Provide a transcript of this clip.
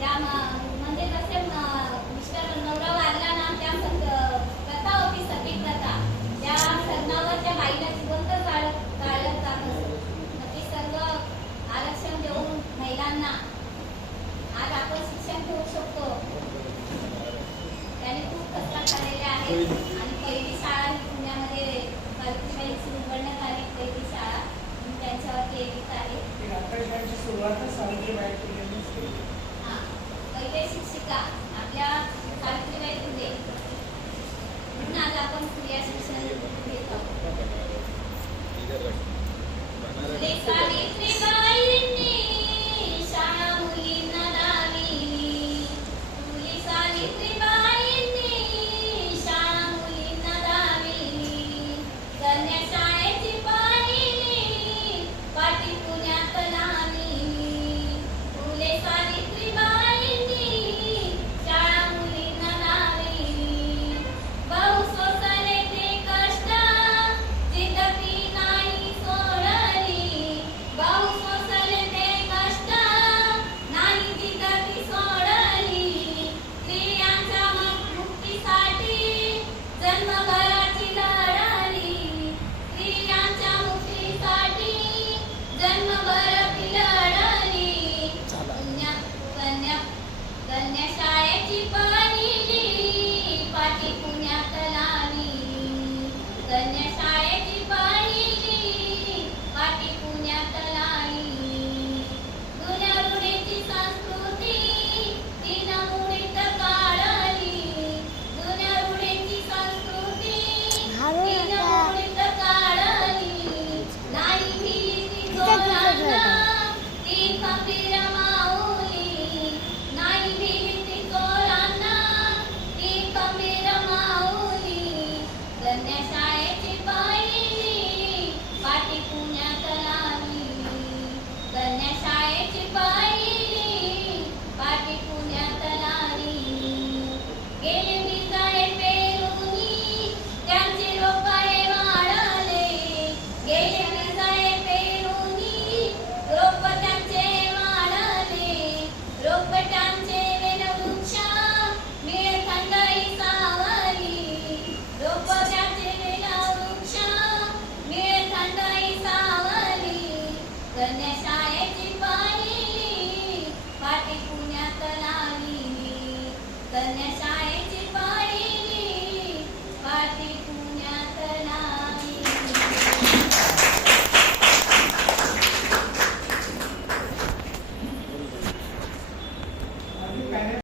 त्या म्हणजे जसे मिस्टर नवरा वारला ना त्या प्रथा होती सती प्रथा त्या सणावर त्या बाईला जिवंत जाळलं जात असत. ती सर्व आरक्षण देऊन महिलांना आज आपण शिक्षण घेऊ शकतो. त्याने खूप कष्ट केलेले आहेत आणि पहिली शाळा पुण्यामध्ये सावित्रीबाई उघडण्यात आली. पहिली शाळा त्यांच्यावरती येत आहे. शाळेची सुरुवात सावित्रीबाई फुलेंनी केली. पहिले शिक्षिका आपल्या सावित्रीबाई फुले म्हणून आज आपण स्त्रिया शिक्षण घेत आहोत. सावित्रीबाईंनी शाळा मुलींना दाविली. फुले सावित्रीबाईंनी शाळा मुलींना दाविली. कन्या शाळेची पाहिली पाटी पुण्यात लावली. फुले सावित्रीबाईंनी शाळा मुलींना दाविली. बहु सोसले ते कष्ट जिद्दी नाही सोडली. बहु सोसले ते कष्ट नाही जिद्दी सोडली. स्त्रियांच्या मुक्तीसाठी जन्मभराची लढली. स्त्रियांच्या मुक्तीसाठी जन्मभर लढली. कन्या शाळेची पहिली पाटी पुण्यात लावली. कन्या शाळेची पहिली पाटी पुण्यात लावली. जुन्या रूढीची संस्कृती तीन मुळीत काढली. जुन्या रूढीची संस्कृती तीन मुळीत काढली. नाही भिली जोरांना ती खंबीर माऊली. नाही भिली जोरांना ती खंबीर माऊली. कन्या शाळेची पहिली पाटी पुण्यात लावली. कन्या शाळेची पहिली पाटी पुण्यात लावली. गेले विजाळे पेरूनी त्यांचे रोपाळे वाढले. गेले विजाळे पेरूनी रोप त्यांचे वाढले. रोपट्यांचे वेलवृक्ष मिळे थंडाई सावली. रोपट्यांचे वेलवृक्ष मिळे थंडाई सावली. कन्या शाळेची पहिली पाटी पुण्यात लावली. कन्या शाळेची पहिली पाटी पुण्यात लावली. आणि